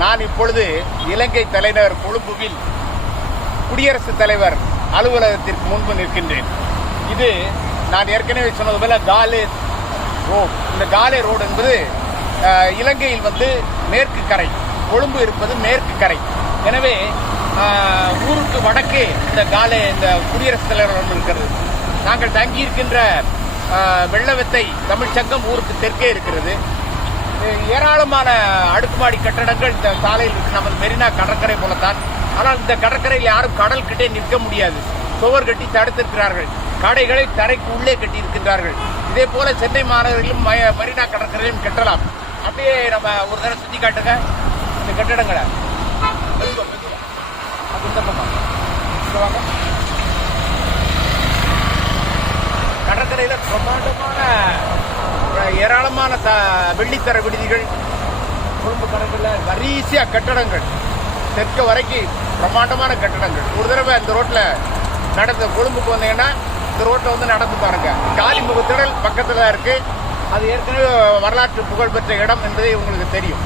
நான் இப்பொழுது இலங்கை தலைநகர் கொழும்புவில் குடியரசுத் தலைவர் அலுவலகத்திற்கு முன்பு நிற்கின்றேன். இது நான் ஏற்கனவே சொன்னது போல காலே ரோடு. இந்த காலே ரோடு என்பது இலங்கையில் மேற்கு கரை, கொழும்பு இருப்பது மேற்கு கரை. எனவே ஊருக்கு வடக்கே இந்த குடியரசுத் தலைவர் இருக்கிறது. நாங்கள் தங்கியிருக்கின்ற வெள்ளவத்தை தமிழ்ச்சங்கம் ஊருக்கு தெற்கே இருக்கிறது. ஏராளமான அடுக்குமாடி கட்டடங்கள் இந்த சாலையில் இருக்கு. நமது மெரினா கடற்கரை போலத்தான். ஆனால் இந்த கடற்கரையில் யாரும் கடல் கிட்டே நிற்க முடியாது. சுவர் கட்டி தடுத்திருக்கிறார்கள். கடைகளை தரைக்கு உள்ளே கட்டி இருக்கின்றார்கள். இதே போல சென்னை மாநகரிலும் மெரினா கடற்கரையிலும் கட்டலாம். அப்படியே நம்ம ஒரு தடவை சுற்றி காட்டுங்க இந்த கட்டடங்களை. கடற்கரையில் பிரமாண்டமான ஏராளமான வெள்ளித்தர விடுதிகள், கொழும்பு கடற்கரையில் வரிசையா கட்டடங்கள், தெற்கு வரைக்கும் பிரமாண்டமான கட்டடங்கள். ஒரு தடவை இந்த ரோட்ல கொழும்புக்கு வந்தீங்கன்னா இந்த ரோட்ல நடந்து பாருங்க. காலிமுகத்திடல் பக்கத்துல இருக்கு. அது ஏற்கனவே வரலாற்று புகழ்பெற்ற இடம் என்பதை உங்களுக்கு தெரியும்.